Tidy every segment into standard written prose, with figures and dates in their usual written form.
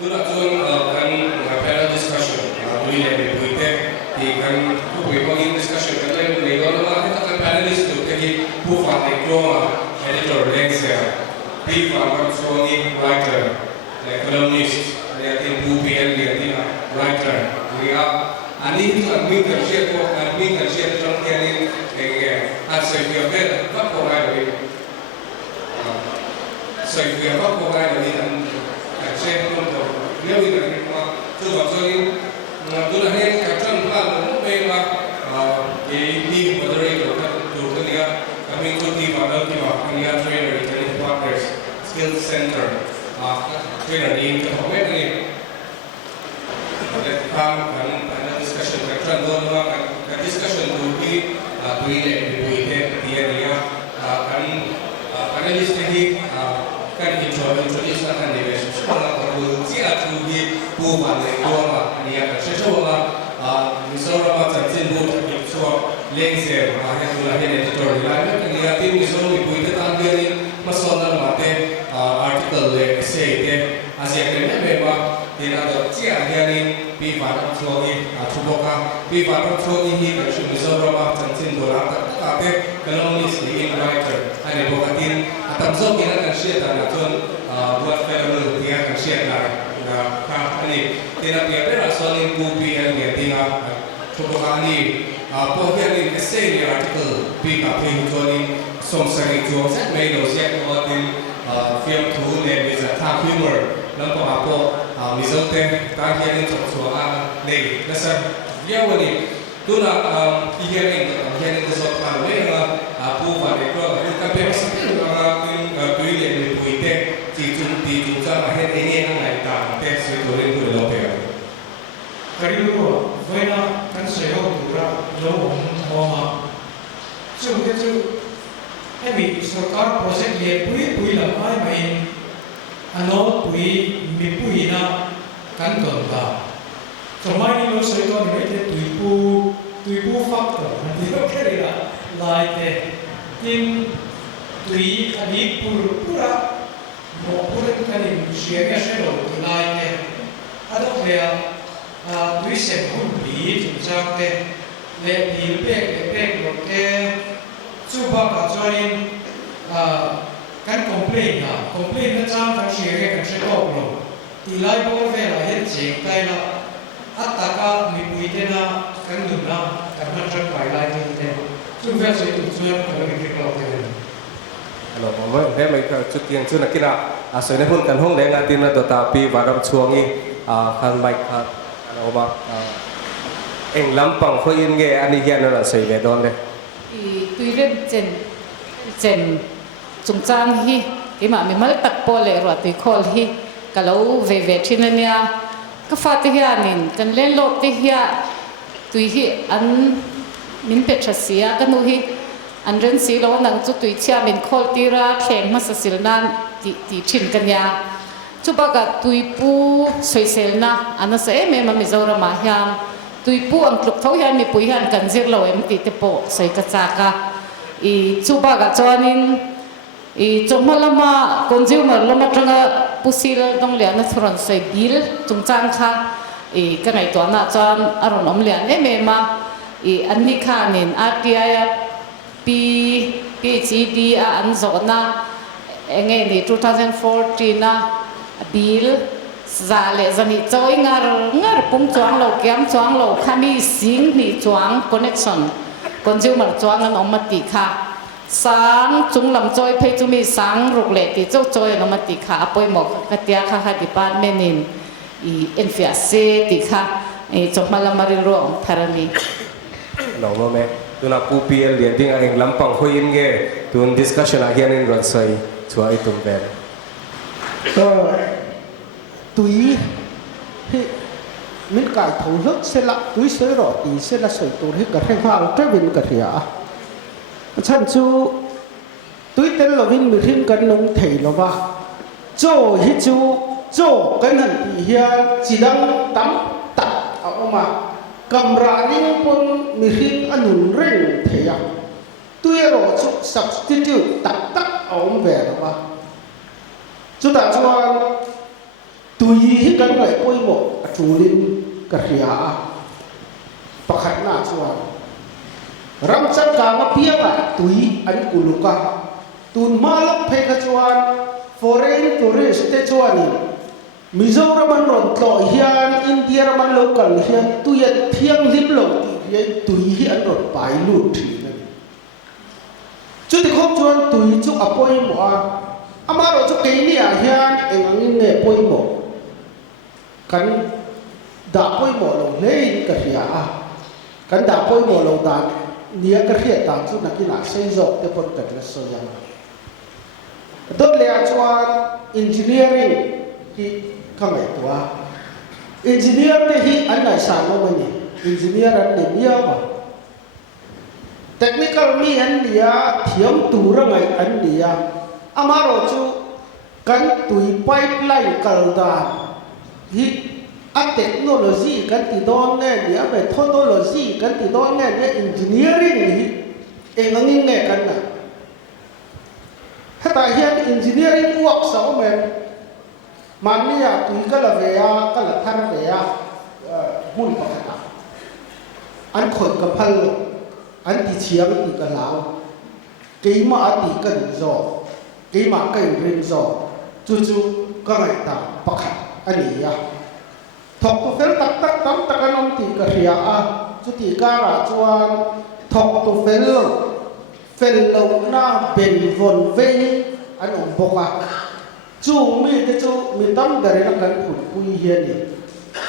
Tôi là chuan kan panel discussion tui le mi puite thì kan ku pui mo in discussion kan le mi lo ma ta kan panelist tu te ki pu fa ne ko ma editor leng se pi fa ma so ni writer le columnist le tin pu pi el le tin writer ria ani kan mi kan share ko kan mi kan share trong ke ni ke a se ki ke ka ko ai le se ki ka ko ai le an xem không được nếu như là mà tôi bảo cho nên tôi là hay cả trăm lần cũng về mà cái đi moderator các chủ cái này mình có đi vào đâu thì vào anh em trainer training partners skill center trainer đi cái họ biết này để tham cái discussion cái trend luôn mà cái discussion tu đi tùy lệ tùy thế thì anh em cái panelist này kan introduce kan ni bes sekolah kalau dia tu di bukan le dua ni ada sesuatu misalnya macam jenis buat sesuatu lengse macam tu lah yang editor lain kan dia tim misalnya ibu itu tangga ni masalah mate artikel le essay itu asyik kerana memang dia ada dia ni pihak suami cuba pihak suami ni kalau misalnya macam jenis orang tapi kalau ni sendiri writer ada bukatin atau so kita kan share dan tuan buat film dia kan share lah kan ini tidak dia berasal dari buku yang dia tinggal coba ni pokoknya ni essay ni artikel pika ping tuan ni song jual set main siap buat ni film tu ni bisa tak humor nampak apa misalnya tak dia ni coba ni dasar dia ni tu nak dia ni sesuatu hal ni pu và để cho cái cà phê sắp tới là cái tùy liền để tùy tết chỉ chung cho mà hết cái nghe này cả tết sẽ tụi lên tụi lâu bèo cái điều với nó cái sự hậu thủ ra lâu bóng mà chú cái chú cái bị sở các project liền tùy là ai mà anh nó tùy bị tùy na căn tuần ta trong mai đi nó sẽ có những cái tùy pu factor thì nó cái này là lại thế tim tùy anh đi pura một pura cái này share cái sẽ rồi thì lại thế ở đó về tùy xem không bị chúng ta thế lệ bị một cái chú ba cả cho nên cái complain nó trang phải share cái sẽ tốt rồi thì lại bỏ về là hết chuyện cái là attaka mi puitena kan dumna kan trak bai lai ni te chung ve sei tu chuan kan mi klo te alo mo he mai ka chu tiang chu na kina a soi na hun kan hong le nga tin na to ta pi waram chuangi khan mai kha alo ma eng lampang khoi in ge ani hian na sei ve don le tùy lên chen chung chan hi ki ma mi mal tak po le ro tùy khol hi ka lo ve thin ania ka fa te hianin kan len lo te hia tui hi an min petrasia kan nu hi an ren si lo nang chu tui chia min khol tira thleng ma sa sil nan ti thin kan ya chu ba ka tui pu soisel na ana se me ma mi zora ma hiam tui pu ang tluk thau hian mi pui hian kan zir lo em ti te po soi ka cha ka I chu ba ka chuanin I chongmalama consumer lama tanga pusil dong lian na thuran sei bil chungchang kha I ka ngai to na chan aron om lian me ma I anni khanin RTI PhD a an zo na enge ni 2014 na bil zale zani choi ngar pung chuang lo kiam chuang lo khami sing ni chuang connection consumer chuang an om ti kha sáng chúng làm chơi phải chúng mình sáng rục lệ thì chỗ chơi nó mà tị khá bôi một cái tia khá khá đi ban men in in phía xe tị khá trong mà làm mari ruộng thà ni no mo me tu na pu pi el liền ting eng lampang khoi in ge tu discussion a hian in ron sai chua I tum ve tùy mình cải thấu nước sẽ là túi sới rõ thì sẽ là sợi tồn hết cả thanh hoàng trái bình cả thìa chân chú túi tên là vinh mình thiên cần nông thể là ba chỗ hít chú chỗ cái hẳn thì hiện chỉ đang tắm tạt ở mà cầm ra những con mình thiên ăn hùn rình thể à túi rồi chú substitute tắt tắt ở về là ba chú ta cho tui hi kan ngai poimo atulin ka ria pakhat na chuan ram chan ka nga pianga tui an kuluka tun malak phei ka chuan foreign tourist te chuan Mizoram an ron tlo hian India man local hian tuya thiang lim lo ti hian tui hi an ron pai lut thi chu ti khop chuan tui chu apoi mo a amaro chu ke ni a hian engangin nge poi mo kan da poi mo lo le ka ria a kan da poi mo lo dan nia ka ria ta chu nakina sei zo te pon ka so yang dot le a chuan engineering hi kamai tua engineer te hi an nai sa no mani engineer an ne nia ma technical mi an nia thiam tu rangai an nia amaro chu kan tui pipeline kalda hi a technology kan ti don nge nia methodology kan ti don nge nia engineering hi engangin nge kan na hata hian engineering work sa men mania tui kala veya kala than veya mun pakata an khoi ka phal an ti chiang ti ka lao keima ati kan zo keima kai rin zo chu chu ka ngai ta pakhat ani ya thok tu fel tak tak tam takanom ti ka ria a chu ti ka ra chuan thok tu fel lo na ben von ve an om boka chung mi te chu mi tam dare na kan phut pui hian ni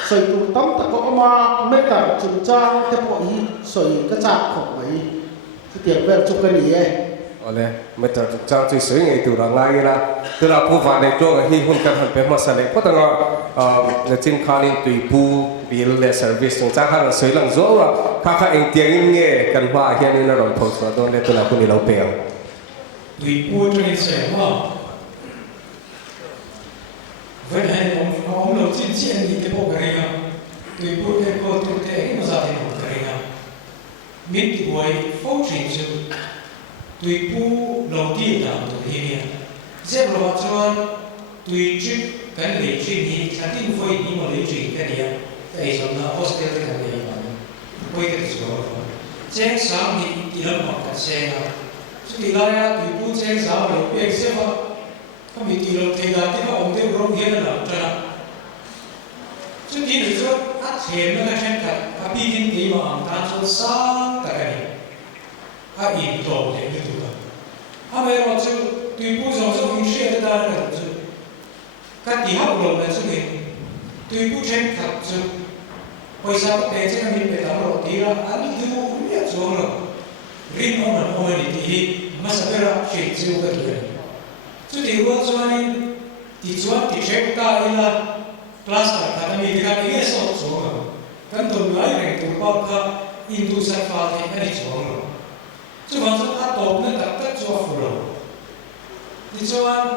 soi tu tam ta ko ma me ta chung chang te po hi soi ka cha khok mai chu tiang vel chu ka ni e ole me ta chang chi soi ngai tu ra ngai la tu la pu va ne to hi hun kan han pe ma sa le po ta nga le chin khalin tui pu bil le service chung chang han soi lang zo ra kha eng tiang nge kan wa hian ni na ron phok so don le tu la ku ni lo pe tùy cua cho nên sẽ mà với lại ông đầu tiên chiến thì cái bộ cái này tùy cua cái cô tụi thế mà ra thì một cái này miễn thì buổi phát triển sự tùy cua đầu tiên là tụi thế này dẹp lo cho tùy trước cái lễ truyền thì chắc chắn phải đi mà lễ truyền cái này tại sao nó hostel cái này mà quay cái số chắc sáng thì nó mặc cái xe nào thì là tùy cua chắc sáng rồi biết xem mà các vị tỷ lệ thì là cái ông tiêu rong hiền là cho chứ đi được cho ắt hiền nó là chân thật các vị kinh tế mà ông ta cho sáng tại cái này in tổ để như thế nào bây giờ chứ tùy cua dòng dòng hình xe ta là chứ các tỷ học rồi là chứ mình tùy cua chân thật chứ bây giờ có thể chứ mình phải tạo ra tí là anh tiêu cũng biết rồi riêng ông là ông ấy thì mà sẽ ra chuyện siêu cái gì chứ thì luôn cho nên thì chuan thì check ta là class ta ta mình cái cái số số cái tuần lại này tụi bao cả Hindu sát phạt thì cái số chứ còn chúng ta tổ nên tập tất cho phù hợp thì chuan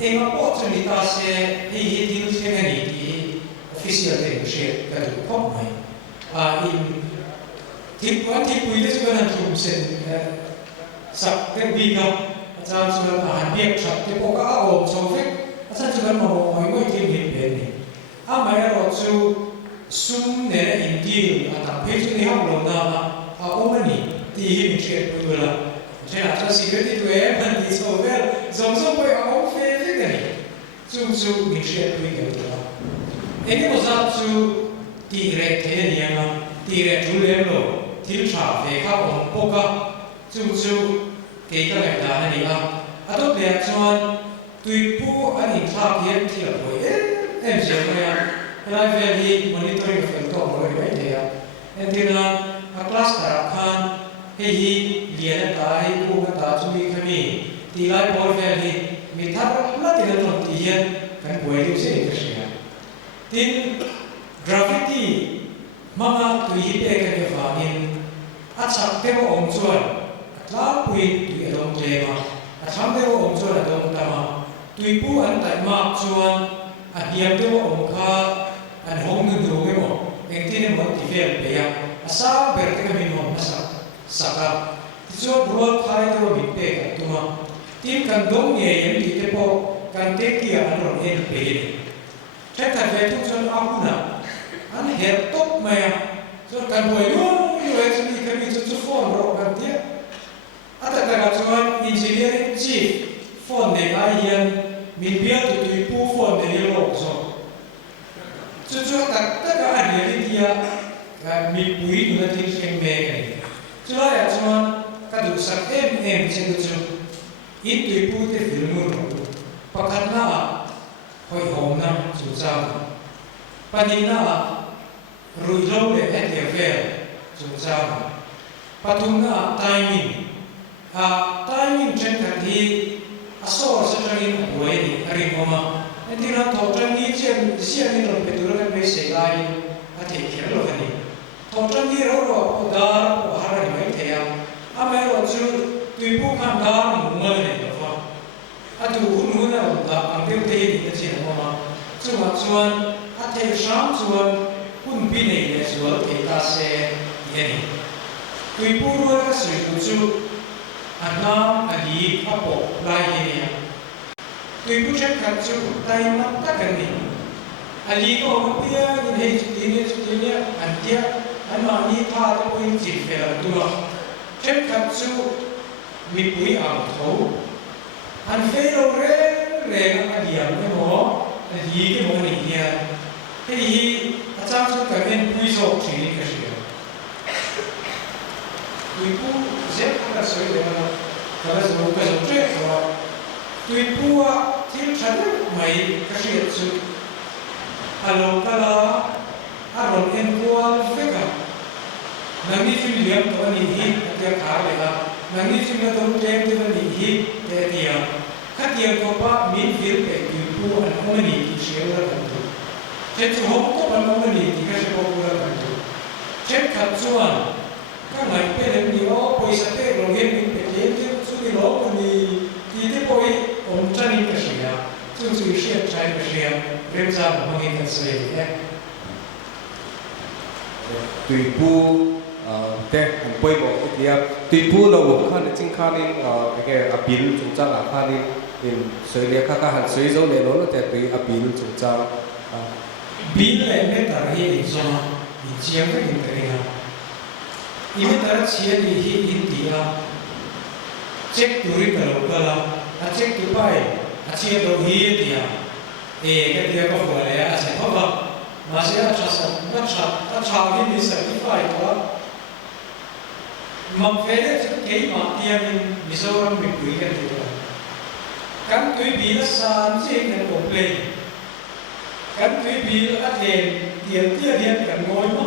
em mà bỏ cho người ta sẽ hay đi theo cái này thì official thì sẽ cái tụi không này in thì quan thì quý đấy cho nên chúng sẽ sắp cái gì khôngอาจารย์สุนันท์หันเบียกฉับที่พวกเขาเอาชมฟิกอาจารย์สุนันท์มาบอกว่าไม่ทีมเห็นเป็นนี่อาไม่เราจะซุ่มเนี่ยอินดีอาตาเพชรที่ห้องลงน้ำเอามันนี่ที่หิมเชียร์ไปเลยใช่อาจารย์สิ่งที่ตัวเองมันดีโซ่เวลส่งไปเอาเฟรฟิกนี่ซุ่มมิเชียร์ไปกันตัวเอ็งก็จะจูตีเรทเทียนยังตีเรทจูเลโลที่ชาเฟข้าวของพวกเขาจูcái này là này à tốt đẹp cho tùy pu anh hình tháp hiện thì là với em sẽ nói là về đi monitoring phần tổ rồi vậy thì em thì là class cả khan hay liền ta hay pu ta chuẩn bị cái gì thì lại bỏ về đi mình tháp là thì là tổng thì hiện cái buổi điều sẽ được gì tin gravity mà tùy hiện cái phần in ắt chắc cái ông chuẩn lá quy tùy ở đông lề mà thám theo ông cho là đông tama tùy pu anh tại mạc chuan hiệp theo ông kha anh hong ngưng rồi cái mỏ anh tin em muốn thì về bây giờ sao bây giờ cái mình hong sao saka thì cho broad khai theo mình về cái tuma tim cần đông nhẹ em thì cái bộ cần tết kia anh rồi em về thế thật về thu chân áo nè anh hết tốt mẹ cho cần buổi luôn như vậy thì cái gì cho phone rồi cần thiết anh ta cần cho engineering chief phone này ai hiện mình biết tụi pu phone này đi lộ rồi cho tất cả anh hiện đi mình bùi nữa thì xem mẹ cái cho lại cho các đối sắc em trên cái chỗ ít tụi pu thì film rồi pakat na hoi hom na chu chang panina rui lo le et level chu chang patum na timing chen ka thi aso sa changin buai ni ari mama entina tho chang ni chen sia ni lo pe tu ra pe se lai a the khir lo ni tho chang ni ro dar o har ni mai the ya a me ro chu tui pu khan dar mu ngal ni lo fa a tu hu nu na da ang te te ni che mama chu ma chuan a the sham chuan hun pi nei le chuan te ta se ye ni tui pu ro ka sui tu chu anam ali apo lai ni ya tui pu chen khat chu tai ma ta kan ni ali ko ma pia ni hei chu ni an tia an ma ni tha te po in chi fe la tu ma chen khat chu mi pui ang tho an fe lo re na diam ne mo ali ke mo ni ya thế thì trong số cái bên quy số chỉ là cái gì tùy pu dễ không là sợi để mà cái là số cái số chết rồi tùy pu thiên chắn mấy cái gì chứ alo ta là alo em qua phép à nang đi phim liam tao đi hít cái khá vậy à nang đi phim là tao xem tao đi hít cái tiền khách tiền có ba miễn phí để tùy pu anh không đi thì sẽ là cần thế chú không có bạn không đi thì cái sẽ không được bạn chú chết thật chuan các ngài bên em đi ó bồi sát thế rồi em đi bên em chứ chú đi lỗ còn đi thì thế bồi ông chân đi cái gì à chú chú sẽ trái cái gì à đem ra một cái cái gì đấy tùy pu te anh bồi bộ cái tùy pu là một khăn chính khăn nên cái apil chúng ta là khăn nên sợi lia khá hẳn sợi dâu này nó là tùy apil chúng ta bin le me tar hi in zona in chiang ka in kringa i me tar chia ni hi in dia check turi ka lo kala a check tu pai a chia do hi dia ka dia ko ko le a se ko ma se a cha sa na cha ni certify ko mam fe de ke ma tia ni mizoram mi pui ka dia kan tu bi la san che kan complain kan tui bi a then tiền kan ngoi ma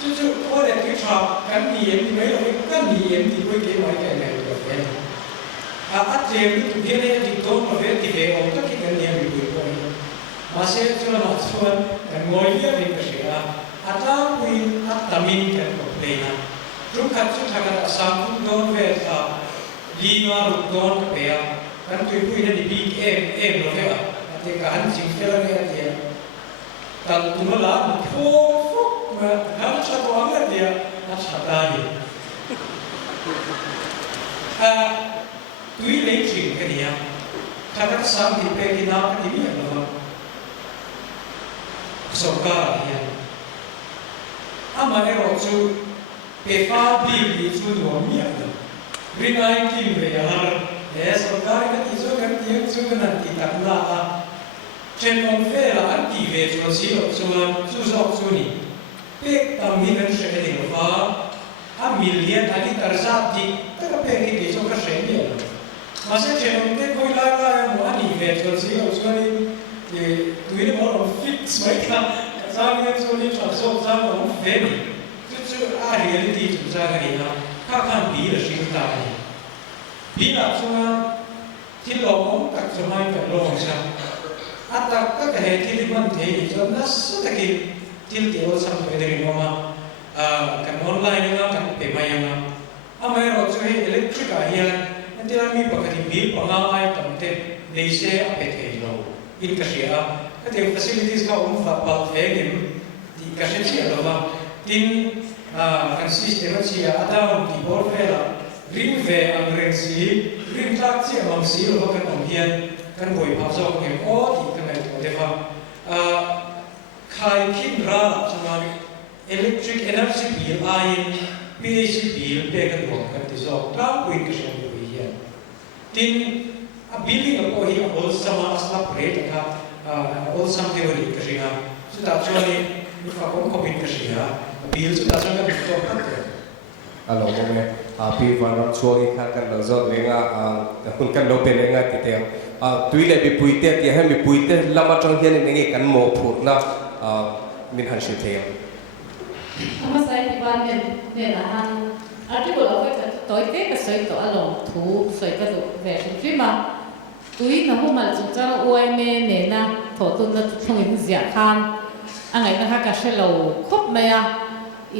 chu ko le ki cha kan ni em mai lo kan ni em ti koi ke mai ke mai lo ke a then tu ke ne ti to ma ve ti ve on ta ki kan ni mi koi ko ma se chu la ma chuan kan ngoi ni vi ka she a ta pui a tamin kan ko pe na chu khat chu tha ka sam tu don ve tha li ma ru don ka pe a kan tui pui na ni bi em lo ve a thì cả anh chịu cho nó nghe tiền tận tụi nó làm một phố phúc mà hắn sao có ăn cái tiền nó sao ta gì túi lấy chuyện cái gì à các sáng thì về cái nào cái gì vậy mà sầu ca vậy mà cái rồi chú về pha bìm thì chú đồ miệng riêng ai kim về à để sầu ca cái gì chú cái tiếng chú cái này thì tận là trên ông phê là anh tỷ về cho xí lộc chuan chú dọc chú nị bếc tầm mi vẫn sẽ đi vào phá anh million anh đi tar sát đi tất cả bếc đi cho các sấy nhiều mà sẽ trên ông phê coi lại một anh tỷ về cho xí lộc chuan đi thì tụi nó bảo fix mấy cái sao cái chú đi chọn số sao mà ông phê nị chú reality chúng ta cái gì nào các anh bí là sinh ta này bí là chuan thiên lộ ông các cho hai cái lộ sao atak các hệ thi liên thế cho nó rất là kịp thiên tiểu sang về đời mà cái online nó cái bề mai mà mai rồi cho hệ electric à hiện anh ta mi bảo cái bill bằng ai tầm thế để xe áp hệ thế rồi in cái gì cái điều facilitiesเขาbảo thế thì cái gì đó mà tin cái system gì Adam thì bảo về là riêng về anh riêng gì riêng tác gì mà gì rồi cái ông hiện kan boi phao zo ke o ti kan ai to de fa khai kim ra chunga electric energy bill ain PHC bill pe kan mo kan ti zo tlang kuin ka shen yu hian tin a billing a ko hi a hol sama asla rate ka all some theory ka ringa chu ta choni ni ka ko ko bin ka ria bill chu ta changa bi to ka te alo me pi van chuang kha kan lo zot lenga kun kan lo pe lenga ti te tuile bi puite ti ha mi puite lama tang hian ni nge kan mo phur na min han shi the ama sai ti ban ne la han article of it toi te ka soi to along thu soi ka do ve shi ma tui na hu mal chung cha oi me ne na tho tun na thong in zia khan angai na ha ka shelo khop me ya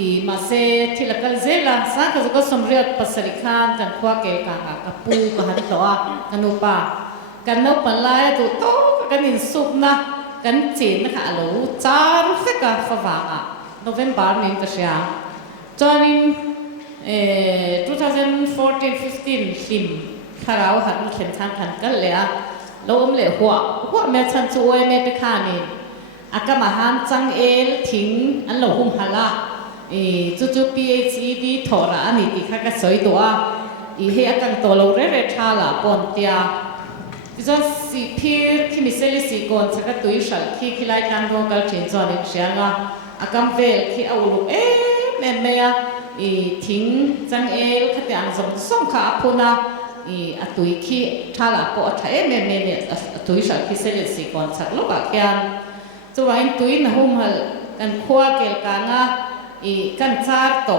i ma se thilakal zela sa ka zo somriat pasari khan kan khwa ke ka ha ka pu ka han lo a kanu pa kan no pan lai tu to kan in sup na kan chin na ka lo char fe ka fa wa a November nin ka sia chonin 2014-15 him kharau han khen thang khan kal le a lo le hua me chan chu oi me te kha ni akama han chang el thing an lo hum hala chu PhD thora ani ti kha ka soi to a he akang to lo re thala pon tia just si phir khi mi seli si kon chaka tui shal khi khilai kan ro kal chin chon ni sianga akam vel khi aulu me ya thing chang el khatiang som kha phuna atui khi thala po tha me ne atui shal khi seli si kon chak lo ka kyan chuain tui na hum hal kan khwa kel ka nga kan char to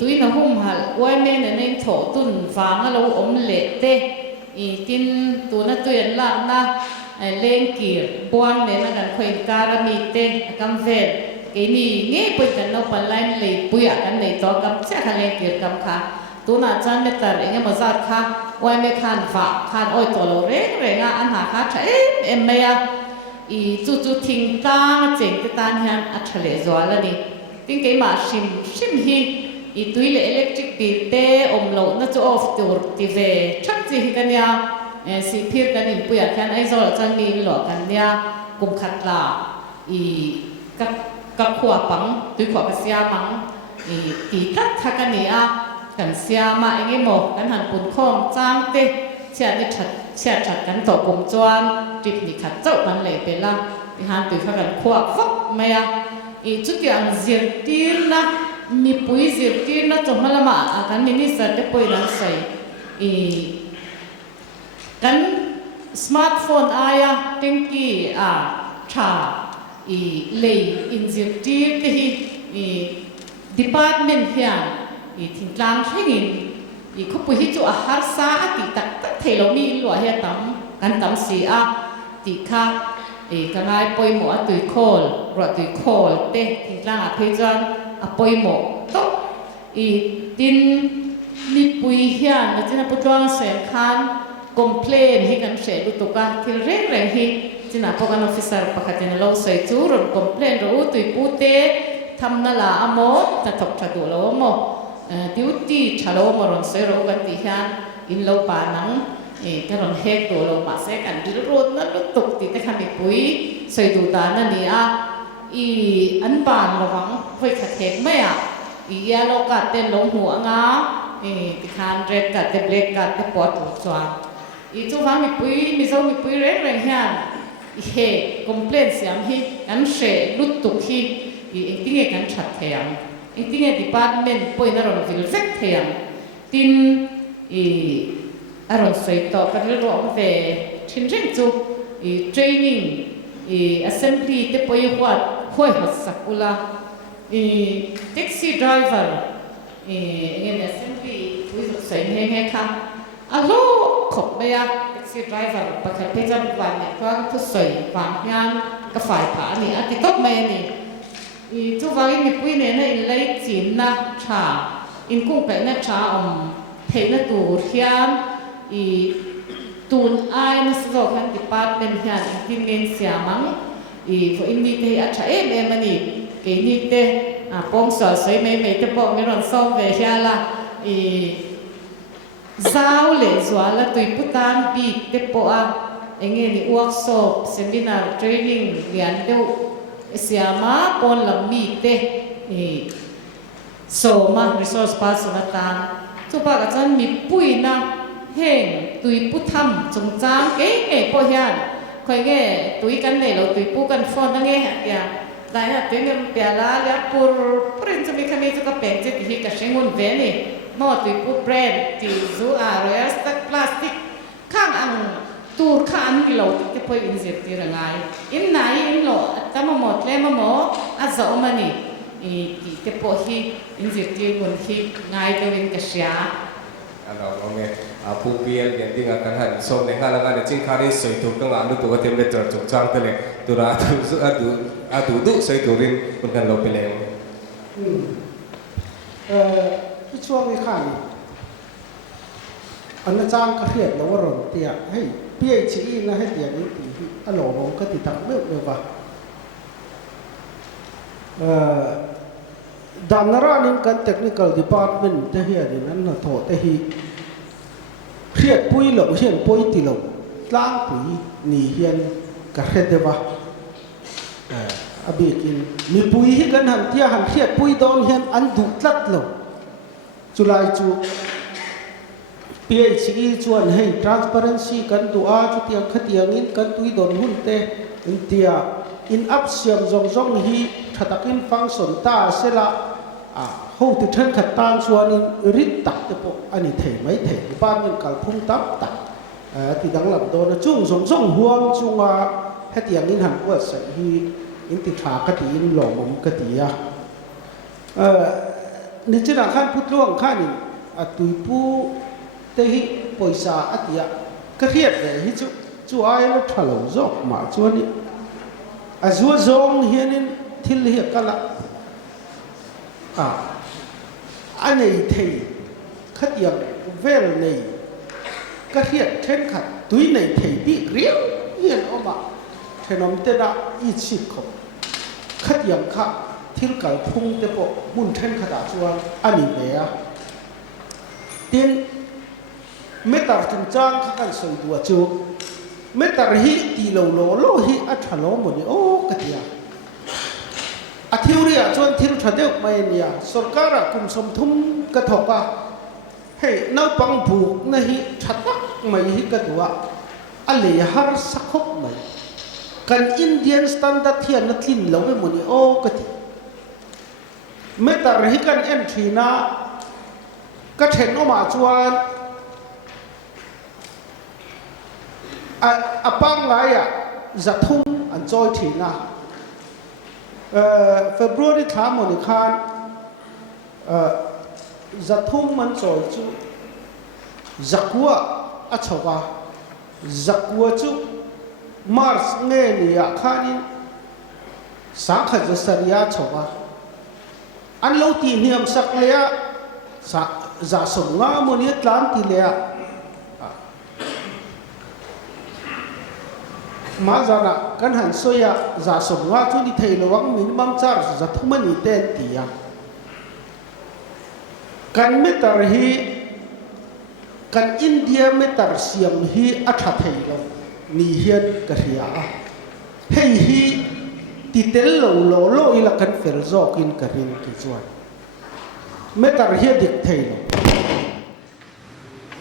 tui na hum hal wai me ne nei tho tun wanga lo om le te tin tu na tuyan la na leng kir buang ne na kan khoin kara mi te kam vel ke ni nge pui kan no palai le puya kan nei to kam cha kha leng kir kam kha tu na chan me tar enge ma zat kha wai me khan fa khan oi to lo re nga an ha kha tha em me ya chu thing ta cheng te tan hian a thale zwala ni tin ke ma sim hi tui le electric bill te om lo na chu off tur ti ve thak chi hi kan ya si phir kan in puya khan ai zo chang mi lo kan ya kum khat la ka khwa pang tui khwa ka sia pang ti tat tha kan ni a kan sia ma enge mo kan han pun khom chang te chia that kan to kum chuan trip ni khat chau kan le pe la ti han tui kha kan khwa phok me ya chu tiang zir tir na mi pui zir tir na chomalama kan minister te poi ran sai kan smartphone aya tenki tha le in zir tir te hi department hian thingtlang thengin khopu hi chu a har sa ti tak thelo mi lo he kan tam si a ti kha kangai poi mo atui khol ro tui khol te thingtlang a pheijan apoi mo to tin mi pui hian na china putwang sen khan complain hi kan she lu to ka thil reng hi china pokan officer pakhatin lo sei chu ron complain ro tui pu te thamna la amo ta thok tha du lo mo duty thalo mo ron sei ro kan ti hian in lo pa nang ka ron hek do lo ma se kan dil ron na lu tuk ti te khan mi pui sei du ta na ni a an ban lo wang voi kha thek me a yellow ka ten lo hu anga ti khan red ka te black ka te pot lo chwa chu wang mi pui reng hian he complain siam hi kan she lut tuk hi tinge kan that theyang tinge department poi na ron vil vek theyang tin aron sei to kan ro ve thin reng chu training assembly te poi hoi hot sakula taxi driver ngen assembly wi sei he kha alo khop me ya taxi driver pakhat pe jan wan ne twang thu sei wang hian ka fai pha ni ati top me ni chu wang mi pui ne na in lei chin na tha in kung pe na tha thei na tur hian tun ai na so kan department hian tin len siamang for in ni te a tha em ani ke ni te pom so sei me te pom mi ron som ve hiala zau le zwala tui putan bi te po a enge ni workshop seminar training lian deu siama pon lam mi te soma resource personatan chu pa ka chan mi pui na heng tui pu tham chung chang ke po hian khoi ge tui kan nei lo tui pu kan phone na nge ha ya dai ha te ngem pya la ya pur prin chu mi khami chu ka peng che hi ka sengun ve ni mo tui pu brand ti zu a ro stak plastic khang ang tur khan ki lo te poi in zet ti rangai in nai in lo ta ma mot le ma mo a zo mani ti te po hi in zet ti mun hi ngai te win ka sia ano nge pu pian gen ding akan han so ne ngala ngala ching khari soi tu ka anu tu ka tem le tur chuk chang tele tu ra tu zu adu du soi tu rin kun kan lo pele cái chuông cái khăn anh nó trang cái hiện nó rồi tiệt hay bia chỉ là hay tiệt cái thì anh lộ nó cái thì thằng biết được vào đàn ra nên cái technical department thế hiện thì nó thổ thế hiện bui lẩu hiện bui tì lẩu lang bui nỉ hiện cái hiện thế vào abi kin mi pui hi kan han tia han khiat pui don hian an du tlat lo chulai chu PHE chuan hei transparency kan du a chu tiang khatiang in kan tui don hun te in tia in up siam zong zong hi thatakin function ta sela ho ti than khat tan chuan in rit tak te po ani thei mai thei ban min kal phung tap tak ti dang lam do na chung zong zong huang chunga hetiang in han wa sa hi in ti thả cái tiền lỗ mồm cái tiền nên chỉ là khăn phút luang khăn tụi pu tê hi paisa tiền cái thiệt này hi chú ai nó thả lỗ dọc mà chú anh chú zong hiền nên thil hiệt cái là anh này thì cái tiền về này cái thiệt trên khát túi này thì bị riêu hiền ôm mà thì nó mới ra ít chịu không khát yang khát thiếu cả phung tế bộ muốn thêm khát đã chua anh ấy về tiên mấy tờ trung trang khát cái sợi đùa chú mấy tờ hi tì lầu lỗ hi ăn thà lỗ một đi ô cái gì thiếu đi chuan thiếu thật đấy mày nhỉ सरकार cùng sum thum cái thọ hey nấu bằng buộc này hi thật mày hi cái đùa anh lấy har sắc khóc mày kan Indian standard hian na thlin lo be moni o ka ti metar hi kan entry na ka then o ma chuan apang lai zathum an choi thina February tha moni khan zathum man choi chu zakwa a chowa zakwa chu Mars nghe ni ya khanin sáng khởi giờ saria chowa an lo ti niam sak le ya sa za som nga mo ni tlan ti le ya ma za na kan han so ya za som nga chu ni thei lo wang min bang char za thuma ni ten ti ya kan metar hi kan India metar siam hi atha thei lo ni hian ka ria hei hi ti tel lo lo ila kan fel zo kin ka rin ki chuan metar hi dik thei lo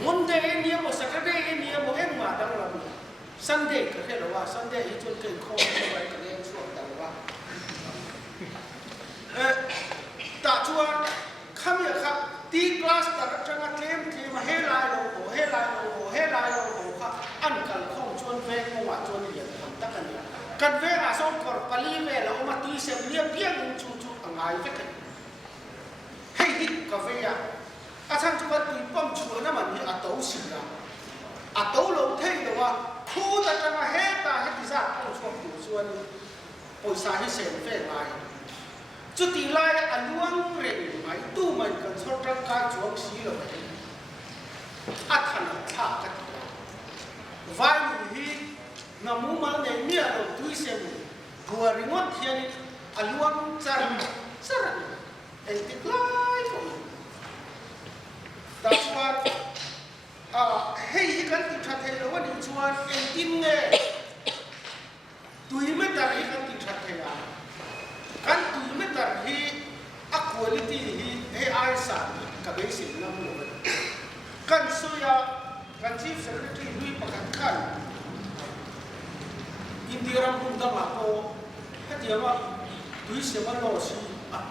Monday ni mo Saturday ni mo en ma dang la Sunday ka he lo wa Sunday hi chun ken kho ni ba ka len chuan dang wa ta chuan kham ya kha ti class ta changa claim ki ma he lai lo kha an kal về ngõ chuan ni han ta kan kan ve ra so kor pali ve la ma ti se lia piang chu chu angai ve kan hei hi ka ve ya a chang chu ba ti pom chu na man ni a to si la a to lo thei do wa khu ta chang he ta he ti sa ko chu ku chuan poi sa hi se ve lai chu ti lai a luang re mai tu man kan so tang ka chuak si lo a than tha ka vai hi ngamu mal nei mia lo tui se mu bua ringot hian aluang char en ti klai ko ta chuan hei hi kan ti that thei lo ni chuan en tin nge tui me ta hi kan ti that thei hết giờ mà túi xe mà lo xí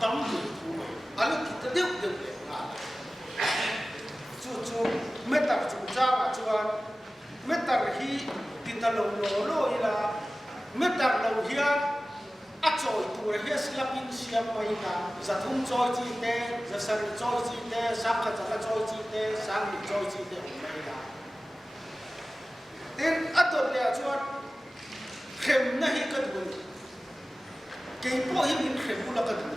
tắm thì thu mà anh thì ta điệu điệu để ngã chú mấy tập chúng ta mà chú anh mấy tập khi thì ta lồ là mấy tập đầu hiền trôi tụi nó hết là pin xiêm mày cả giờ thung trôi chi tê giờ sân trôi chi tê sáng cả giờ trôi chi tê sáng thì trôi chi tê mày cả đến tuần này cho khem này cái tuổi cái bộ hình mình khem cũng là cái tuổi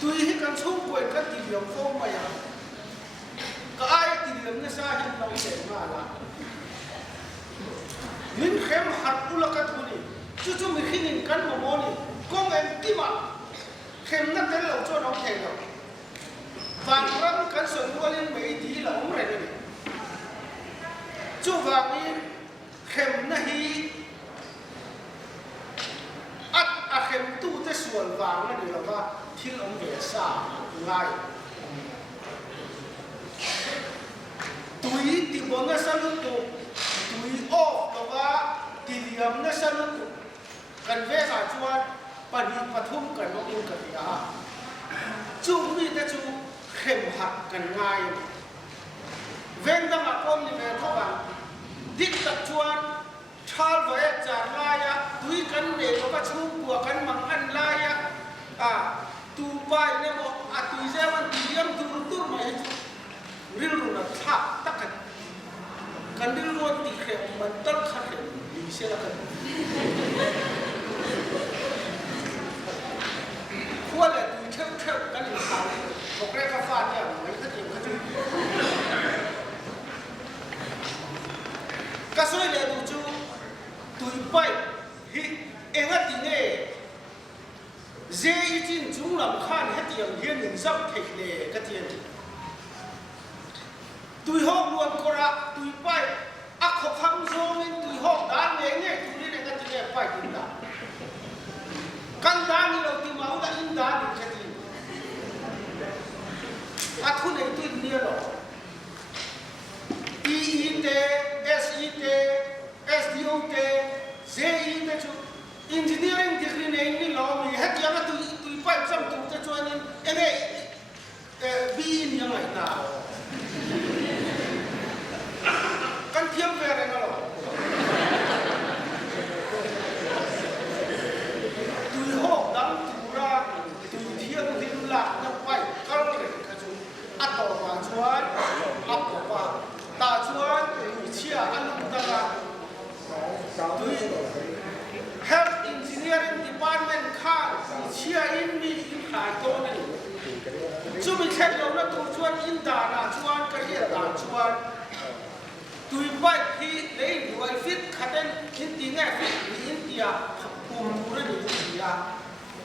tuy hết căn chung quên cái tiền lượng phong mày à cái ai tiền lượng nó sai hiện lòng sẽ mà là mình khem hạt cũng là cái tuổi chú mình khi nhìn cắn mà mò này con em kim ạ khem nó cái lẩu cho nó thèm rồi vàng răng cắn sườn qua lên mấy tí là ống này này chú vàng đi khem nó hi khem tu tới sườn vàng nó đều là thiên ông về xa ngay túi thì bọn nó sao luôn tụ túi off là thì điểm nó sao luôn tụ cần về cả chuan bản đi bắt thum cần nó in cần gì à chú vì thế chú khem hạt cần ngay ven đang ở con thì về thọ bằng đích tập chuan chal về trả lại á túi cần để có cái chú của cần mang ăn lại á tu bài này bộ túi xe mà tiêm tu mày riêng luôn là tháp tắc cần đi luôn thì khem mình tất khắc khem đi xe là cần qua lại túi theo cái gì sao một cái cà phê này mấy cái gì cái gì cái số này là tụi bay hi em hết tiếng này dễ chín chúng làm khan hết tiếng hiền những dòng thể lệ cái tiếng tụi họ luôn có ra tụi bay khó khăn rồi nên tụi họ đã nghe tụi này cái tiếng này phải tin đã căn đá như đầu tiên máu đã in đá được cái gì thu này tôi nhớ rồi IIT, SIT, SDOT, ZIT chú engineering degree này như lo mình hết giờ là tụi phải chăm tụi cho nên em ấy BE như này nào căn thiêm về này nó tụi họ đang tụi ra tụi thiêm thì là nó phải các cái chú tàu và chuan và ta chuan tụi chia ăn ta là tụi Health Engineering Department khác chia in mi in khai tô này chú mình xét lâu là tụi chuan in đà là chuan cái gì đà chuan tụi bay thì lấy đuôi fit khát đến in tiếng nghe fit in tia cùng tụi nó đi à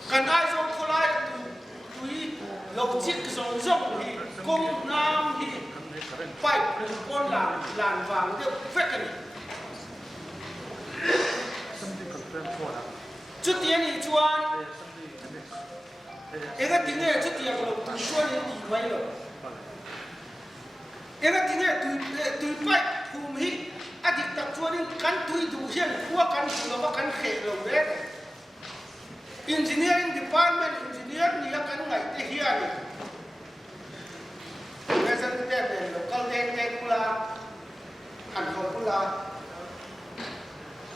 cần ai trong khối lại tụi lộc chiếc rồng rồng thì công nam thì phải con làn vàng được phép cái này chút tiền thì chuan cái tiếng này chút tiền rồi tụi chuan thì mấy rồi cái tiếng này tụi bay cùng hít thì tập chuan thì cắn tụi đủ hiện qua cắn tụi nó cắn khệ rồi đấy engineering department engineer ni akan ngai te hian representative local ten pula han khol pula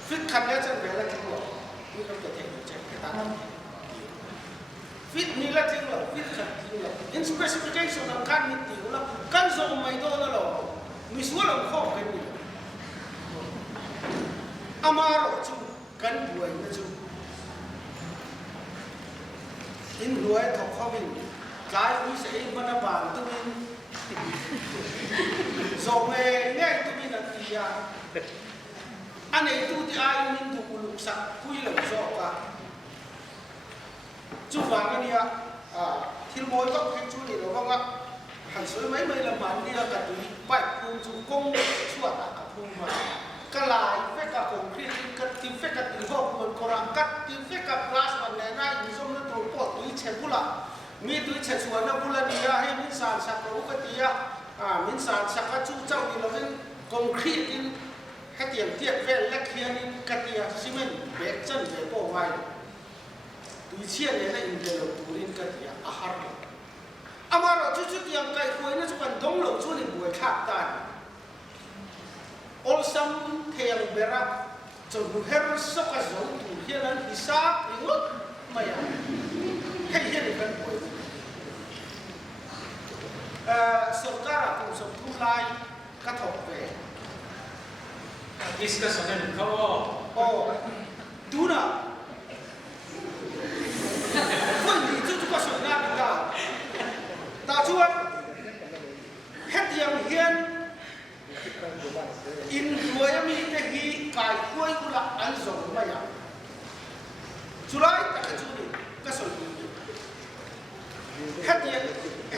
fit khan ya chan vela ting lo ni kam te thek che ta fit ni la ting lo fit khan ting lo in specification am kan ni ting lo kan zo mai do na lo mi suala kho kan ni amaro chu kan buai na chu in đuôi thọc khó mình cái quý sẽ in văn bản tụi mình rồi nghe tụi mình là gì à anh ấy tụi thì ai mình tụi lục sạch quý là rõ cả chú vàng cái này thiên mối các cái chú này đó không ạ hẳn số mấy lần bán đi là cả tụi bạch cùng chú công chua cả cùng mà cái lại với cả cùng khi cái tìm với cả tìm hộp còn có làm cắt tìm với cả glass bằng này này mình dùng nó trộn bột túi chén bula mi túi chén suối nó bula đi ra hay mình sàn sạc nó cái gì mình sàn sạc cái chú châu thì nó với concrete in hết tiền tiệt về lắc hiền cắt tiệt cement bẹt chân về bộ ngoài tùy chia này là in về lộc tùy in cắt tiệt ahar amaro chút chút tiền cái cuối nó chỉ cần đóng lộc chút thì buổi khác tan olsam thèm berak cho buher sốc cái dấu thủ hiền là hisab ingot mày hay hiền thì cần buổi सरकार cùng sông thu lai các thọc về discussion này không tú nào quân lý chú có sửa ra được cả ta chuan hết tiền hiền in đuôi mi cái hi cài cuối cũng là ăn giống mày à chú lại ta cái chú đi cái sợi hết tiền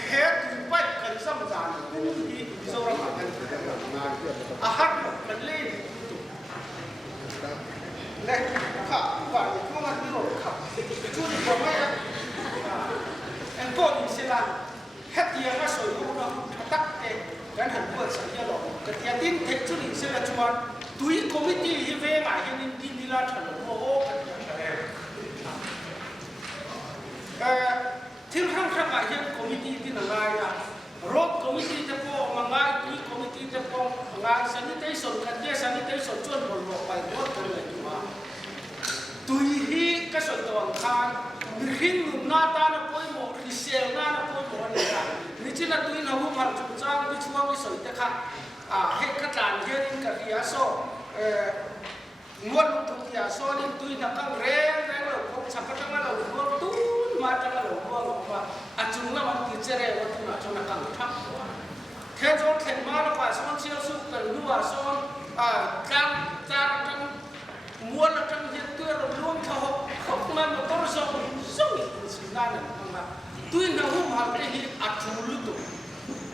hết từ bách cần xăm dàn cũng đi dâu ra mặt cần hát cần lên này khả và những con ăn rồi khả chú đi vào ngay em có đi xe lan hết tiền nó sôi luôn nó tắt cái hẳn vượt sẵn như đó cái tiền tin thế chú đi xe là chuan túi committee về ngài hiện đi ra thành phố thiếu khang khang ngài hiện committee đi là ngài à road committee thế po mà ngài túi committee thế po ngài sanitation cái kia sanitation chuan một lộ bài road cái này mà túi hi cái sợi toàn khan riêng người na ta nó coi một thì sale na nó coi một này cả ni chỉ là túi nào cũng hàng chục trang đi chua cái sợi thế khác hết các làn hiện cái kia so nguồn thuộc kia so nên túi là căng rèn rèn là cũng chẳng có chẳng là nguồn túi mà chẳng là nguồn mà chúng là mình chỉ chơi rồi chúng là chúng là căng thấp thế cho khen mà nó phải son siêu sụp cần đua son căng căng muốn là trong hiện tượng rồi luôn thâu không mà một con sông sông sinh ra này mà tuy là hung hăng cái hiện chủ lực tụ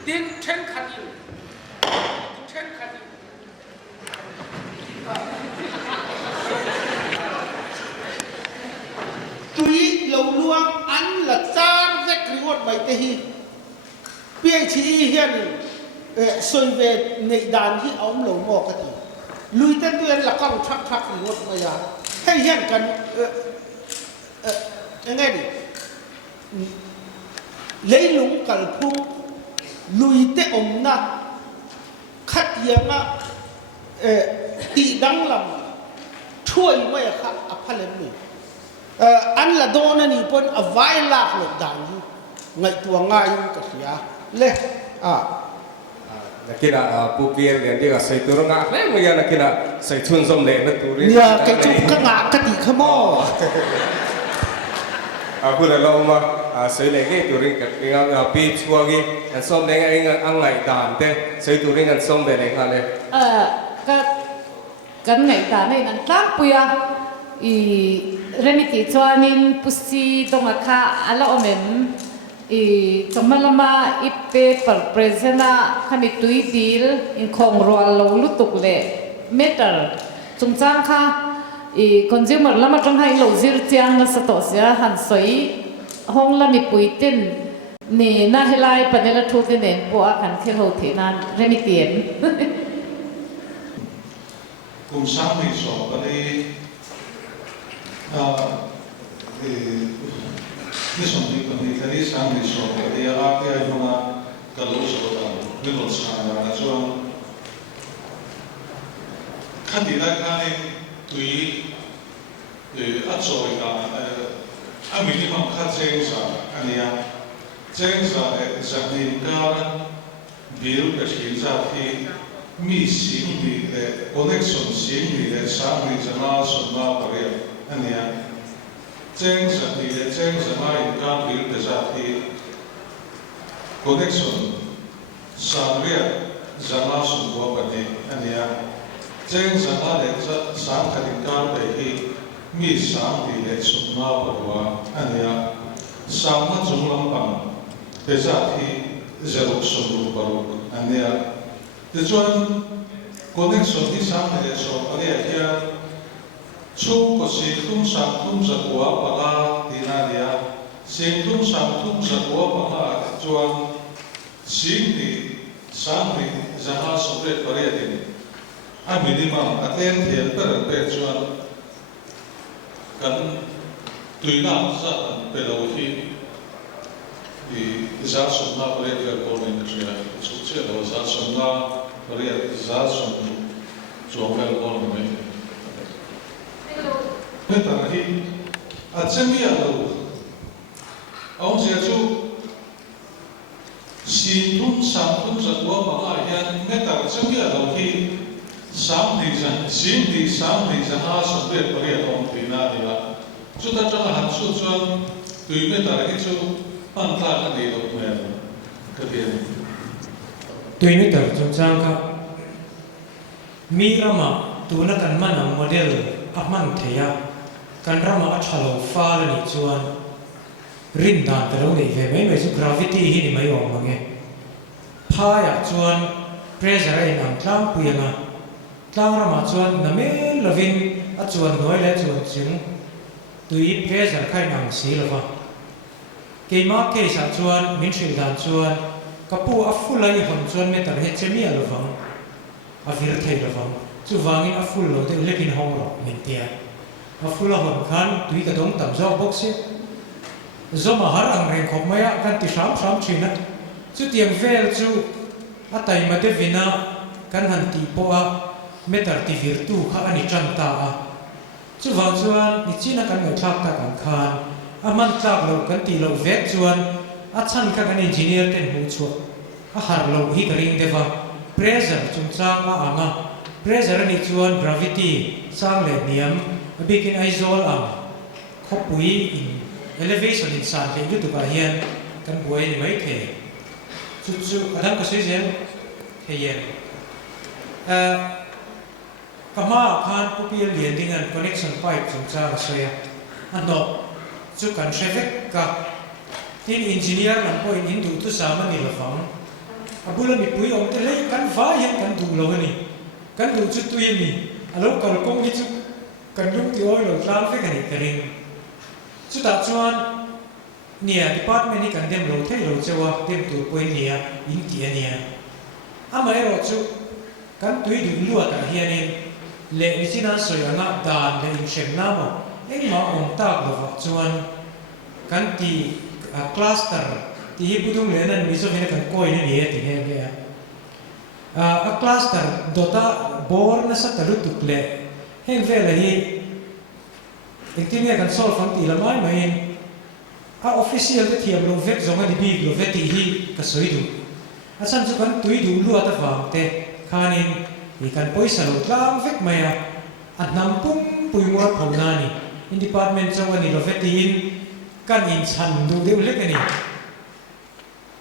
tiên trên khát tuy lâu luang ăn là chan rách riwot bảy tê hi bia chỉ hiền soi về ngày đàn hi ống lâu mò cái gì lui tên tuyên là căng thắc riwot mà ya hay hiền cần nghe đi lấy lúng cල් phung lui tê ống na khát giang á tị đăng làm chui mày khát áp lên mình anh là đôi này pun vài lạc lộc đàn gì ngày tua ngay cái gì lệ kira pupir yang dia sai turun ngak le maya nak kira sai chun som le na turin ya cái chụp cái ngã cái tị khăm mò aku dah lama sai le ke turin kat ingat pi chua ke an som le ngai ang ngai dan te sai turin an som le ngai le cái ngày ta này anh tác bùi remiti chuanin pusi donga kha ala omem chamalama ipe par presena khani tui dil in khong roal lo lutuk le meter chungchang kha consumer lama tang hai lo zir chiang na sato sia han soi hong lami puitin ni na helai panela thutin en po a kan khel ho thenan remitien cùng sáng thì sổ ở đây cái sổ thì còn thì cái sáng thì sổ ở đây cái ai mà cái lối sổ đó cái lối sáng là nó cho khán giả cái này tùy áp dụng cái mình mong khán giả anh em trang giả giả định cái biểu cái hiện giả thì mi sinh đi connection sinh đi sáng đi cho nó sớm nào vào đây anh em trang giả đi trang giả mai cái biểu cái giả thì connection sáng đi cho nó sớm vào đây anh em trang giả mai sáng cái cái thì mi sáng đi sớm nào vào anh em sáng nó chúng lắm bằng cái giả thì giờ lúc sớm vào anh em thế cho connectionที่สามเนี่ยส่วนอะไรอย่างช่วงก็สิ่งทุ่มสังทุ่มสักว่าปะกาที่นั่นเนี่ยสิ่งทุ่มสังทุ่มสักว่าปะกาจวนสิ่งที่สามที่จะหาสำเร็จอะไรอย่าง a minimum aten thian per pe chuan kan tuina za pelo hi i za sumna pare ka kolin tria chu che lo za sumna pare za sum chuangal kolin mai ta hi a chemi a lo ông sẽ chú xin thun sáng thun giật qua bằng ai hiện mấy ta chemi a lo hi sáng thì rằng xin thì sáng thì rằng ha sum để pare ông tina đi là chú ta cho là hạt chú chuan tùy mấy ta cái chú bằng ta cái gì đâu mà cái gì tùy mấy tờ trong trang ka mi rama tu na kan man model aman theya kan rama achalo fa la ni chuan rin dan ta lo nei ve mai chu gravity hi ni mai om mangi pha ya chuan pressure in ang tlang puyanga tlang rama chuan na me lovin a chuan noi le chuan chung tùy pressure khai nang si lova keima ke sa chuan min thil dan chuan kapu a full ai hon chuan me tar he chemi alovang a vir thei lovang chu wangin a full lo te lepin hong ro min tia a full a hon khan tùy ka dong tam zo box se zoma har ang reng khop maya kan ti sam thina chu tiang vel chu a tai ma de vina kan han ti po a me tar ti vir tu kha ani chan ta a chu wang chuan ni china kan ngai thak ta kan khan a man tlak lo kan ti lo vek chuan a chan ka kan engineer ten hu chu a har lo hi ka ring deva pressure chung chang a anga pressure ni chuan gravity sang le niam a bikin aizol ang khopui in elevation in san le lu tu ka hian kan buai ni mai the chu adam ka sei zen he yen kama khan pupial liending and connection pipe chung chang soya ando chu kan traffic ka tin engineer lam po in du tu sama ni lafang abula mi pui om te le kan va yen kan du lo ni kan du chu tu yen ni alo kal kong ni chu kan lum ti oi lo tlang fe kan ni karing chu ta chuan nia department ni kan dem lo thei lo chewa dem tu poi nia in ti ania ama ero chu kan tui du lu ta hianin le ni sinan soyanga dan le in shem na mo eng ma om tak lo wa chuan kan ti cluster ti hi budung le nan mi so hena kan koi ni ni ti he ge a cluster dota bor na sa talu tukle hen vela hi ektinge kan solve ang ti lamai mai a official te thiam lo vek zonga di big lo veti hi ka soidu asan chu kan tui du lu ata wang te khanin ikan poisa lo tlang vek maya at nampung puimor phonani in department chawani lo vetin kan in chan du de le kani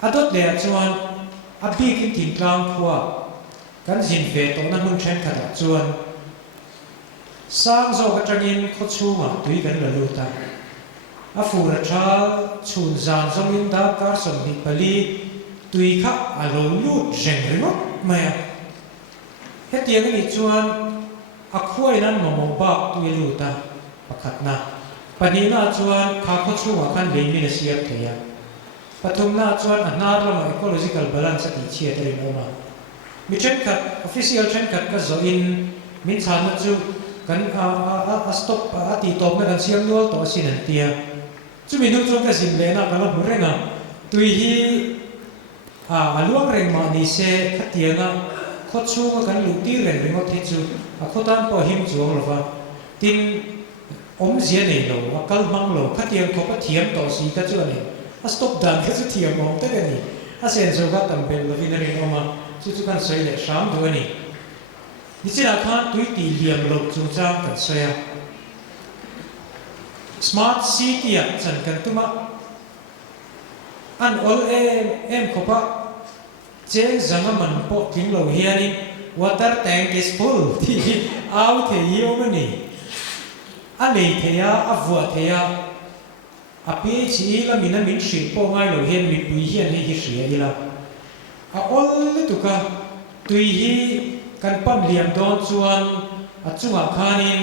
adot le chuan a big in tin tlang khuwa kan jin fe to na mun chen kha chuan sang zo ka tangin kho chuma tui kan la lu ta a fura thal chun zan zong in da kar som ni pali tui kha a lo lu reng ringot maya he tiang ni chuan a khuai nan mamong ba tui lu ta pakhat na panina chuan kha kho chunga kan leimi na siap theya pathum na chuan a nar lama ecological balance ti chia tari oma mi chen khat official chen khat ka zo in min chan na chu kan a stop a ti top na kan siam nual to sin an tia chu mi nu chu ka sin le na kala murenga tui hi a luang reng ma ni se khatianga kho chunga kan lu ti reng ringot hi chu a khotan po him chuang lova tin om zia nei lo a kal mang lo khatiang kho pa thiam to si ka chu ani a stop dan ka chu thiam om te ni a sen zo ga tam bel lovin ring oma chu chu kan sei le sham do ani ni chira khan tui ti liam lo chu chang kan soya smart city a chan kan tuma an ol em kho pa cheng zanga man po ting lo hiani water tank is full thi out the yomani a le theya a vua theya a pe chi la min shi po ngai lo hian mi pui hian hi hria ila a ol tu ka tui hi kan pam liam don chuan a chunga khanin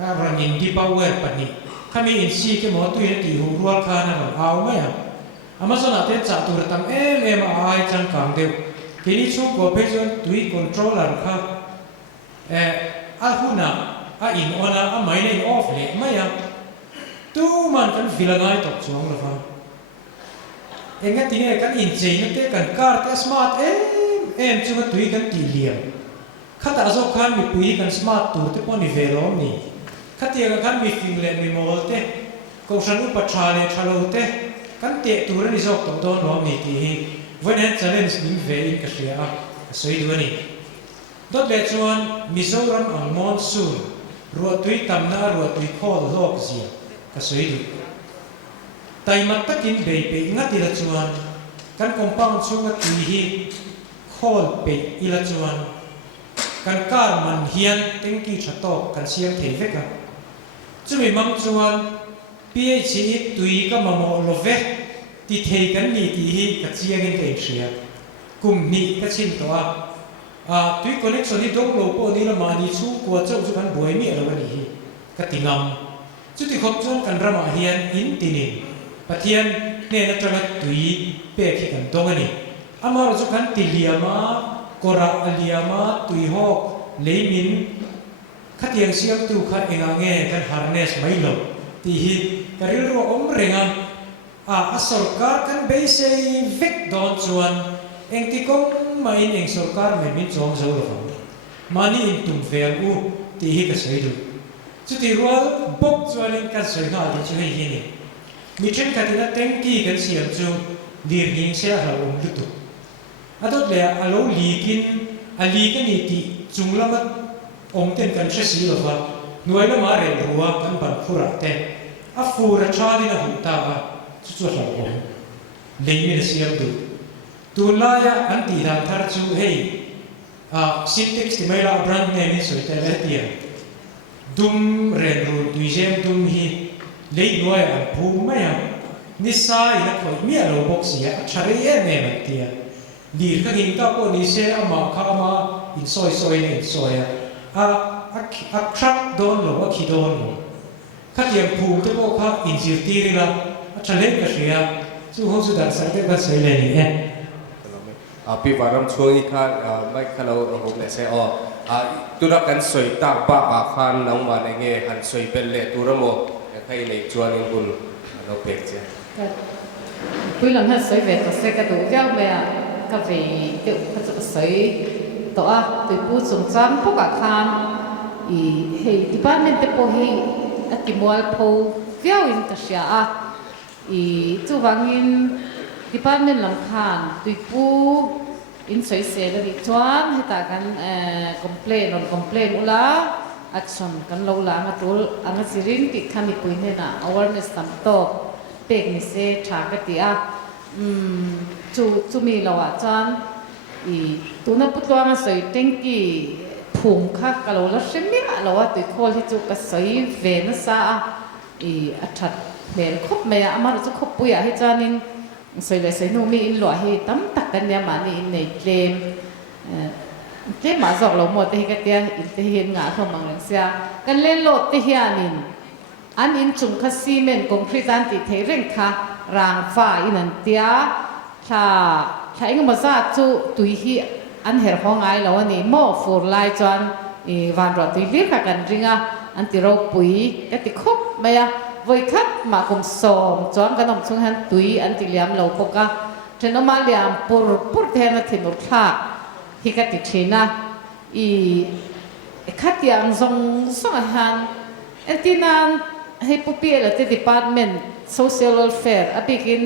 a ranin di power pani khami in si ke mo tu ti hu rual khana ro au maya Amazon ate cha tur tam em a ai chang kang deu kini chu ko pe jon tui controller kha huna in ona mai nei off le mai tu man kan vilangai tok chuang la fa enga tine kan in chain te kan car te smart em chu tui kan ti liam khata zo khan mi pui kan smart tu te poni velom ni khatia kan mi fing le mi mol te ko san upa chale chalo te kan te tu ra ni zok tom don lom ni ti hi when han challenge ning ve in ka sia soi du ni dot le chuan Mizoram ang monsoon ruột tui tam na ruột tui kho lok zia ka soi du tai mat takin be pe ngati la chuan kan compound chunga tui hi khol pe ila chuan kan kar man hian tengki thatok kan siam thei veka chumi mang chuan ph tui ka mamo love ti thei kan ni ti hi ka chiang in te thria kum ni ka chin to tui connection ni dong lo po ni la ma ni chu ko chau chu kan boi mi lo ni hi ka tingam chu ti khop chuan kan rama hian in tinin pathian ne na tra tui pe khi kan dong ani amar chu kan tiliama kora aliama tui hok leimin khatiang siam tu kha enga nge kan harness mai lo ti hi karil ro om renga sarkar kan be sei vek don chuan eng ti kong mai eng sarkar me min chong zo lo mani in tum vel u ti hi ka sei du chu ti rual bok chuan in kan soi ha ti chu hi ni mi chen ka ti na tengki kan siam chu dir ning se ha um du tu adot le alo likin ali kan ni ti chunglamat om ten kan thesi lo wa nuai na ma re ruwa kan ban khura te a fura chali na huta ba chu chu ha om leimi na siam du tu la ya anti dan thar chu hei syntax ti mai la brand name ni soi te le tia dum ren ru tu jem dum hi lei nuai a pu mai ni sai na khoi mi a lo box ya chare ye me ma tia dir ka hin ta ko ni se ama kha ma in soi ne soi a khat don lo a khi don lo khat yam pu te ko kha in jir ti ri la a chale ka ria chu ho chu dar sai te ba sai le ni pi varam chuang i khan mai khalo ho le se tu ra kan soi ta ba khan nang ma ne nge han soi bel le tu ra mo khai nei chuan in hun no pek che Pui lam ha soi ve ka se ka du giao me ka ve te ka chu soi to tui pu chung cham po ka khan I hei department te po hi atimual po viau in ka sia I chu wangin department lam khan tui pu in soi se la ri chuan heta kan complain ula action kan lo la ma tul anga sirin ti khami puine na awareness tam to pek ni se tha ka ti chu mi lo chan I tuna putwa nga soi tengki phum kha ka lo la shemi lo wa ti khol hi chu ka soi ve na sa I athat mel khop me amar chu khop pu ya hi chanin soi le soi nu mi in lo hi tam tak kan ya ma ni in nei claim ke ma zok lo mo te ka tia in te hin nga tho mang lang sia kan len lo te hianin an in chung kha cement concrete an ti thei reng kha rang fa in an tia tha ing ma za chu tui hi an her ho ngai lo ani mo fur lai chuan I van ro tui li kha kan ringa an ti ro pui ka ti khop ma ya voi khat ma kum som chuan kan om chung han tui an ti liam lo poka theno ma liam pur the na thinu tha hi ka ti thina I khat yang zong han etinan hei pupi la te department social welfare apikin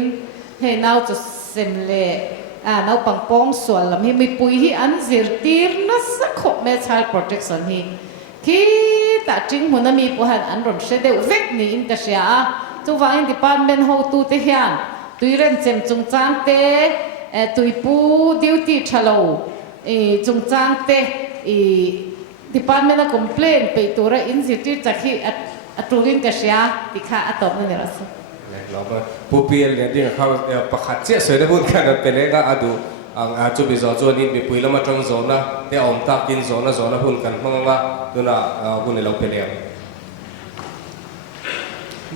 hei now to semle nau pangpong sual lam hi mi pui hi an zir tir na sa khop me child protection hi ki ta ting huna mi pu han an ron se de vek ni in ka sia chu wang department ho tu te hian tui ren chem chung chang te tui pu duty thalo chung chang te department a complain pe tura in zir tir chakhi atulin ka sia tikha atop na ra sa lo ba pupiel le ding kha pakhat che soi da bun kan pele ga adu ang chu bi zo chuan in bi puila ma tang zona te om ta kin zona hun kan manga tuna hun le lo pele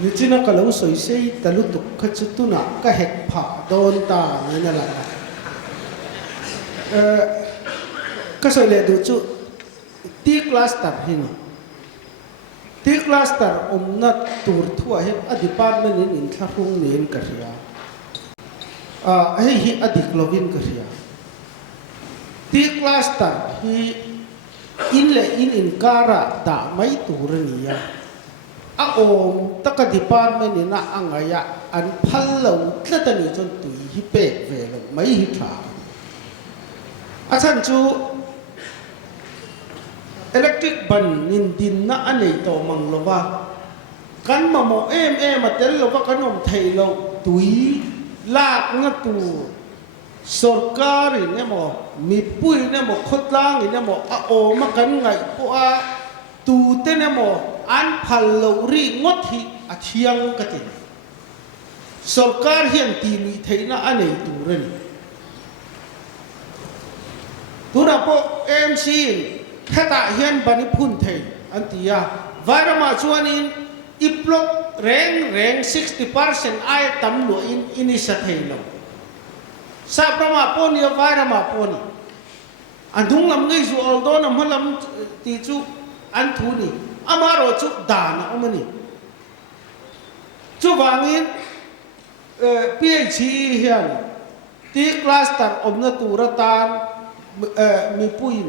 ni china ka lo soi sei talu tu kha chu tu na ka hek pha don ta ni na la ka soi le du chu ti cluster hin ti cluster omna tur thua he a department in thlahung nen ka ria hei hi adik lovin ka ria ti cluster hi in le in kara da mai tur nia a om taka department ina angaya an phallo tlatani chon tui hi pe ve lo mai hi tha a chan chu electric ban nin din na anei to mang lova kan ma mo em atel lova kanom thei lo tui lak na tu sarkari ne mo mi pui ne mo khotlang ne mo a o ma kan ngai po a tu te ne mo an phal lo ri ngot hi a thiang ka tin sarkar hian ti mi theina anei tu ren tuna po MC heta hian bani phun thei antia vairama chuanin iplok reng 60% ai tam lo in inisa thei lo sa prama poni vairama poni andung lam ngai zu aldo nam halam ti chu an thu ni amaro chu dana omani chu wangin PhD hian ti cluster omna turatan mi puin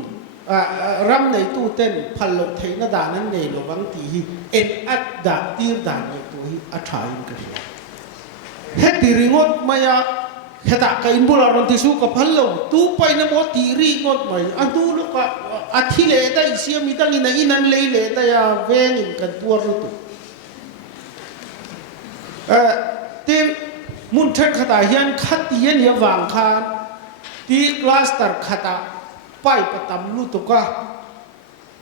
ram nei tu ten phalo theina danan nei lo wang ti hi en at da tir dan nei tu hi a thain ka he ti ringot maya heta ka inbula ron ti su ka phalo tu pai na mo ti ri ngot mai atu lo ka athile da isia mi tang ina inan leile da ya veng in kan tuar tu tin mun thak khata hian khatian ya wang khan ti cluster khata pai patam lu to ka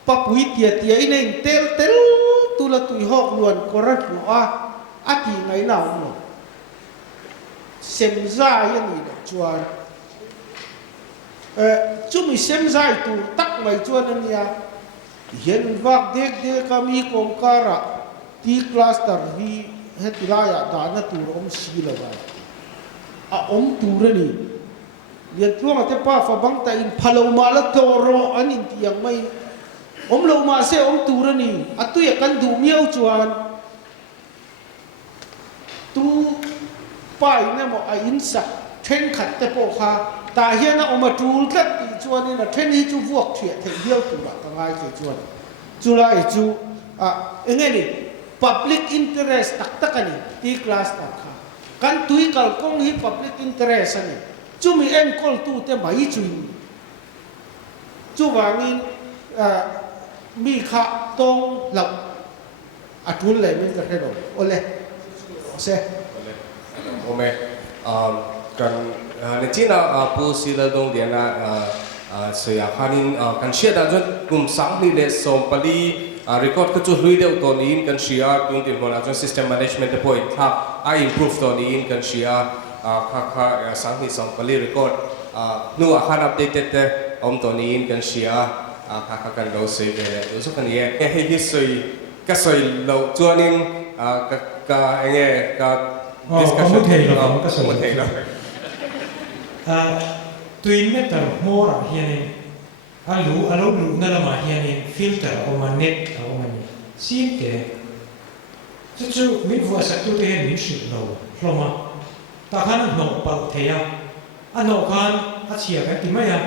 papui tia ina tel tu la tu hok luan korat lo ati ngai naw no sem za ya ni da chuan chu mi sem za tu tak mai chuan ania yen vak dek kami kongkara ti cluster hi hetilaya da na tu om si la ba a om tu re ni lian tuang ate pa fa bang ta in phalo ma la toro an in tiang mai om lo ma se om tu ra ni atu ya kan du miau chuan tu pai na mo a in sa then khat te po kha ta hian na om a tul tlat ti chuan ni na then hi chu vuak thia the hiau tu ba ka ngai ke chuan chu lai chu a enge ni public interest tak takani ti class ta kha kan tui kal kong hi public interest ani chu mi en kol tu te mai chui chu wangin mi kha tong lak atul le min ka hero ole se ome kan ne china pu sila dong dia na soya khanin kan shia da jot kum sang ni le som pali record ka chu hlui deuh ton in kan shia tung tin hona jon system management te point tha I improve ton in kan shia kha sang ni som pali record nu khan updated te om ton in kan shia kha kan lo se ve so kan ye ke hi soi ka soi lo chuanin ka enge ka discussion ka so mo thei lo twin meter more hianin alo lu na lama hianin filter o ma net o ma ni sim te chu mi vo sa tu te hen min shi lo hloma ta khan no pal theya ano khan a chia ka ti maya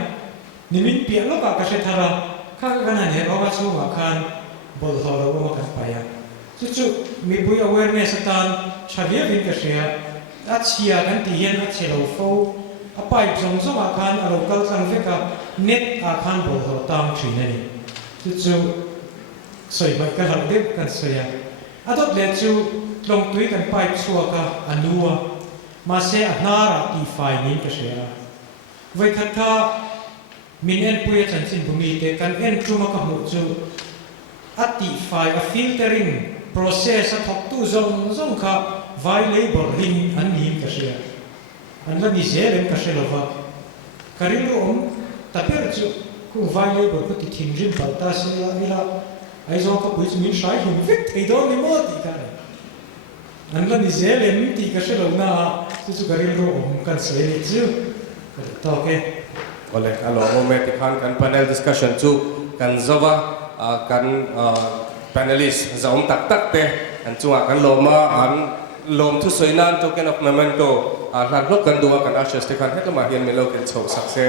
ni min pia lo ka se thara kha ka na ne ro ga chu ma khan bol ho lo ma kan pa ya chu mi bui awareness tan chavia vin ka sia a chia kan ti hian a chelo fo a pai zong zong a khan a local tlang ve ka net a khan bol ho tang thin ani chu soi mai ka hal de kan soya adot le chu long tui kan pai chua ka anua ma se anara ti fai nin ka sia vai khat kha min en puya chan sin bumi te kan en chuma ka mu chu ati fai a filtering process a thok tu zong kha vai labor ring an nim ka sia an la ni zelen ka shelova karin rom taper chu ku vai labor ku ti thim rin balta se la ila ai zo ka puis min shai hum vek thei do ni mo ti ka an la ni zelen ti ka shelona chu karin rom kan se ni chu to ke ole alo moment khan kan panel discussion chu kan zova kan panelist zaum tak tak te an chunga kan loma an lom thu soinan token of memento hlan hlok kan duwa kan ashes te khan hetama hian melo kan chho sakse